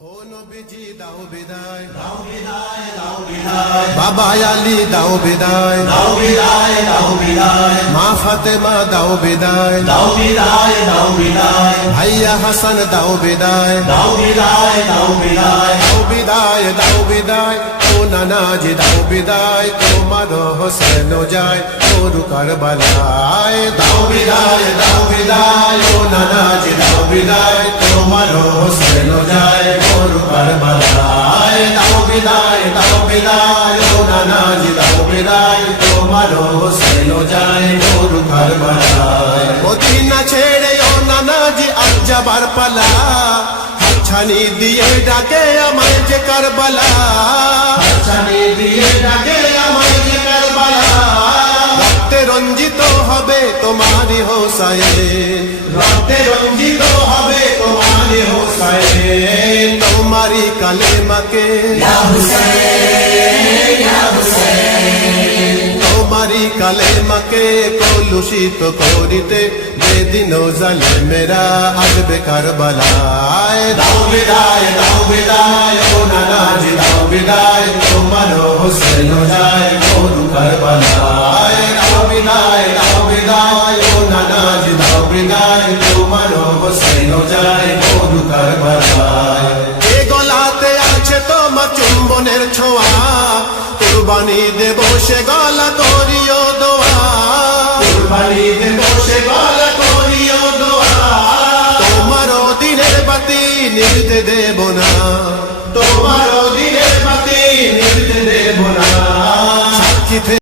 ও নবীজি দাও বিদায়, দাও বিদায়, দাও বিদায়। বাবা আলী দাও বিদায়, দাও বিদায়, দাও বিদায়। মা ফাতেমা দাও বিদায়, দাও বিদায়, দাও বিদায়। ভাইয়া হাসান দাও বিদায়, দাও বিদায়, দাও বিদায়। দাও বিদায়, দাও বিদায়। ও নানাজি দাও বিদায়, তোমার হোসেন যায় ওরু কারবালায়। দাও বিদায়, দাও বিদায়। ও নানাজি দাও বিদায়, তোমার হোসেন যায় ওরু কারবালায়। দাও বিদায়, দাও বিদায়। ও নানাজি দাও বিদায়, তোমার হোসেন যায় ওরু কারবালায়। মদিনা ছেড়ে ও নানাজি আজ যাবার পালা, ছানি দিয়ে ডাকে আমায় যে কারবালা, ছানি দিয়ে ডাকে আমায় যে কারবালা। রক্তে রঞ্জিত হবে তোমারি হোসাইন, রক্তে রঞ্জিত হবে তোমারি হোসাইন। তোমারি কালেমাকে ইয়া হুসাইন, ইয়া হুসাইন। তোমারি কালেমাকে কলুষিত করিতে যেদিন জালেমেরা আসবে কারবালায়। দাও বিদায়, দাও বিদায়। ও নানাজি দাও বিদায়, তোমার হোসেন যায় ওরু কারবালায়। দাও বিদায়, দাও বিদায়। ও নানাজি দাও বিদায়, তোমার হোসেন যায় ওরু কারবালায়। এ গলাতে আছে তোমার চুম্বনের ছোঁয়া, কুরবানি দেব সে গলা করিও দোয়া, কুরবানি দেব